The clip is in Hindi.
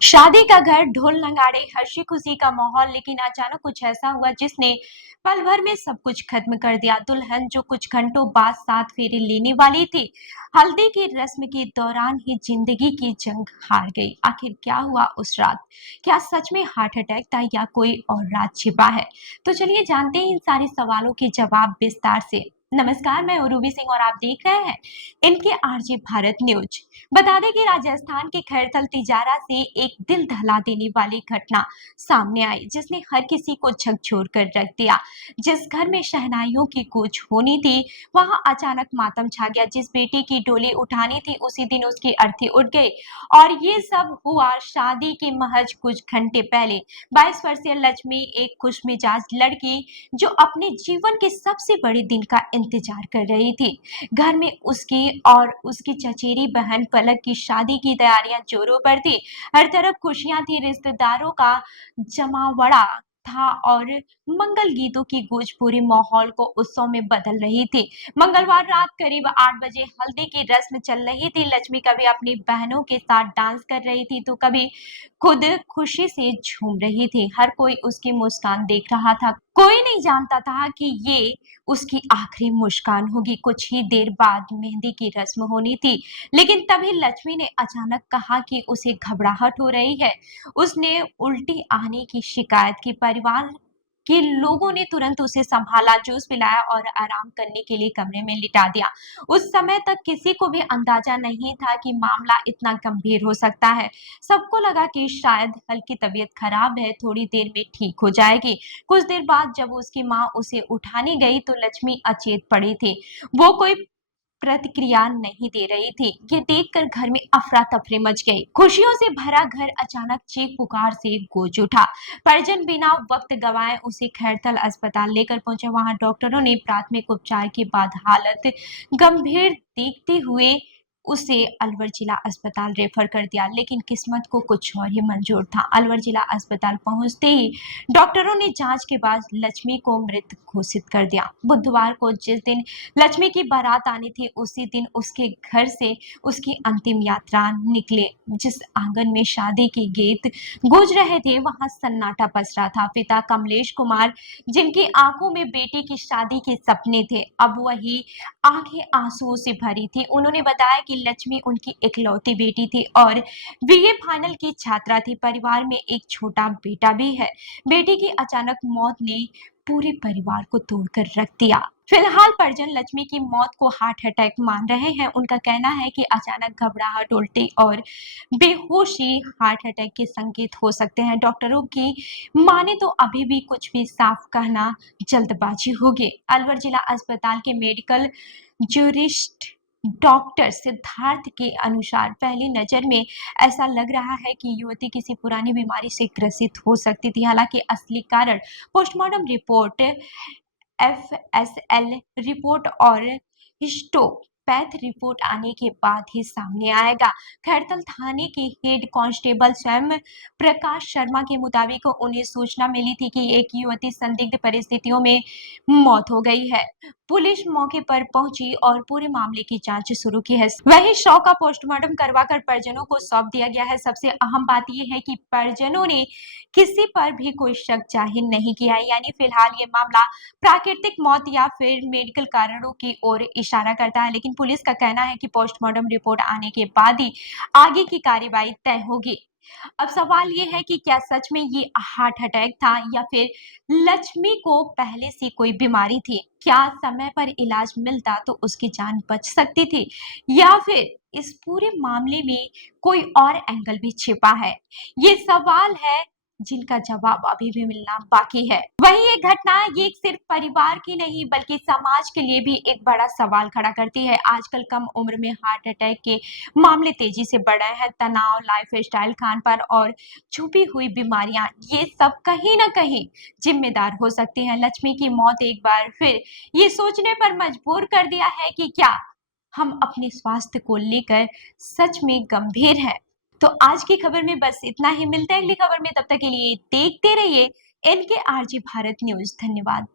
शादी का घर, ढोल नगाड़े, हर्षी खुशी का माहौल, लेकिन अचानक कुछ ऐसा हुआ जिसने पल भर में सब कुछ खत्म कर दिया। दुल्हन जो कुछ घंटों बाद 7 फेरे लेने वाली थी, हल्दी की रस्म के दौरान ही जिंदगी की जंग हार गई। आखिर क्या हुआ उस रात? क्या सच में हार्ट अटैक था या कोई और राज छिपा है? तो चलिए जानते हैं इन सारे सवालों के जवाब विस्तार से। नमस्कार, मैं उरूबी सिंह और आप देख रहे हैं इनके आरजे भारत न्यूज। बता दें कि राजस्थान के खैरथल तिजारा से एक दिल दहला देने वाली घटना सामने आई जिसने हर किसी को झकझोर कर रख दिया। जिस घर में शहनाइयों की गूंज होनी थी, वहां अचानक मातम छा गया। जिस बेटी की डोली उठानी थी, उसी दिन उसकी अर्थी उठ गई। और ये सब हुआ शादी के महज कुछ घंटे पहले। 22 वर्षीय लक्ष्मी एक खुशमिजाज लड़की जो अपने जीवन के सबसे बड़े दिन का इंतजार कर रही थी। घर में उसकी और उसकी चचेरी बहन पलक की शादी की तैयारियां जोरों पर थी। हर तरफ खुशियां थी, रिश्तेदारों का जमावड़ा था और मंगल गीतों की गूंज पूरे माहौल को उत्सव में बदल रही थी। मंगलवार रात करीब 8 बजे हल्दी की रस्म चल रही थी। लक्ष्मी कभी अपनी बहनों के साथ डांस कर रही थी तो कभी खुद खुशी से झूम रही थी। हर कोई उसकी मुस्कान देख रहा था। कोई नहीं जानता था कि ये उसकी आखिरी मुस्कान होगी। कुछ ही देर बाद मेहंदी की रस्म होनी थी, लेकिन तभी लक्ष्मी ने अचानक कहा कि उसे घबराहट हो रही है। उसने उल्टी आने की शिकायत की। परिवार के लोगों ने तुरंत उसे संभाला, जूस पिलाया और आराम करने के लिए कमरे में लिटा दिया। उस समय तक किसी को भी अंदाजा नहीं था कि मामला इतना गंभीर हो सकता है। सबको लगा कि शायद हल्की तबीयत खराब है, थोड़ी देर में ठीक हो जाएगी। कुछ देर बाद जब उसकी माँ उसे उठाने गई तो लक्ष्मी अचेत पड़ी थी। वो कोई प्रतिक्रिया नहीं दे रही थी। ये देखकर घर में अफरा तफरी मच गई। खुशियों से भरा घर अचानक चीख पुकार से गूंज उठा। परिजन बिना वक्त गवाए उसे खैरथल अस्पताल लेकर पहुंचे। वहां डॉक्टरों ने प्राथमिक उपचार के बाद हालत गंभीर देखते हुए उसे अलवर जिला अस्पताल रेफर कर दिया, लेकिन किस्मत को कुछ और ही मंजूर था। अलवर जिला अस्पताल पहुंचते ही डॉक्टरों ने जांच के बाद लक्ष्मी को मृत घोषित कर दिया। बुधवार को जिस दिन लक्ष्मी की बारात आनी थी, उसी दिन उसके घर से उसकी अंतिम यात्रा निकले। जिस आंगन में शादी के गीत गूंज रहे थे, वहां सन्नाटा पसरा था। पिता कमलेश कुमार, जिनकी आंखों में बेटी की शादी के सपने थे, अब वही आंखें आंसुओं से भरी थी। उन्होंने बताया कि लक्ष्मी उनकी इकलौती बेटी थी और बीए फाइनल की छात्रा थी। परिवार में एक छोटा बेटा भी है। बेटी की अचानक मौत ने पूरे परिवार को तोड़कर रख दिया। फिलहाल परिजन लक्ष्मी की मौत को हार्ट अटैक मान रहे हैं। उनका कहना है कि अचानक घबराहट, उल्टी और बेहोशी हार्ट अटैक के संकेत हो सकते हैं। डॉक्टरों की माने तो अभी भी कुछ भी साफ कहना जल्दबाजी होगी। अलवर जिला अस्पताल के मेडिकल जूरिस्ट डॉक्टर सिद्धार्थ के अनुसार पहली नजर में ऐसा लग रहा है कि युवती किसी पुरानी बीमारी से ग्रसित हो सकती थी। हालांकि असली कारण पोस्टमार्टम रिपोर्ट, एफएसएल रिपोर्ट और हिस्टोपैथ रिपोर्ट आने के बाद ही सामने आएगा। खैरथल थाने के हेड कांस्टेबल स्वयं प्रकाश शर्मा के मुताबिक उन्हें सूचना मिली थी कि एक युवती संदिग्ध परिस्थितियों में मौत हो गई है। पुलिस मौके पर पहुंची और पूरे मामले की जांच शुरू की है। वहीं शव का पोस्टमार्टम करवाकर परिजनों को सौंप दिया गया है। सबसे अहम बात यह है कि परिजनों ने किसी पर भी कोई शक जाहिर नहीं किया है। यानी फिलहाल ये मामला प्राकृतिक मौत या फिर मेडिकल कारणों की ओर इशारा करता है, लेकिन पुलिस का कहना है कि पोस्टमार्टम रिपोर्ट आने के बाद ही आगे की कार्रवाई तय होगी। अब सवाल ये है कि क्या सच में ये हार्ट अटैक था या फिर लक्ष्मी को पहले से कोई बीमारी थी? क्या समय पर इलाज मिलता तो उसकी जान बच सकती थी, या फिर इस पूरे मामले में कोई और एंगल भी छिपा है? ये सवाल है जिनका जवाब अभी भी मिलना बाकी है। वहीं ये घटना ये सिर्फ परिवार की नहीं बल्कि समाज के लिए भी एक बड़ा सवाल खड़ा करती है। आजकल कम उम्र में हार्ट अटैक के मामले तेजी से बढ़ रहे हैं। तनाव, लाइफस्टाइल, खान-पान और छुपी हुई बीमारियां, ये सब कहीं ना कहीं जिम्मेदार हो सकती हैं। लक्ष्मी की मौत एक बार फिर ये सोचने पर मजबूर कर दिया है कि क्या हम अपने स्वास्थ्य को लेकर सच में गंभीर हैं। तो आज की खबर में बस इतना ही। मिलते हैं अगली खबर में, तब तक के लिए देखते रहिए इनके आरजे भारत न्यूज। धन्यवाद।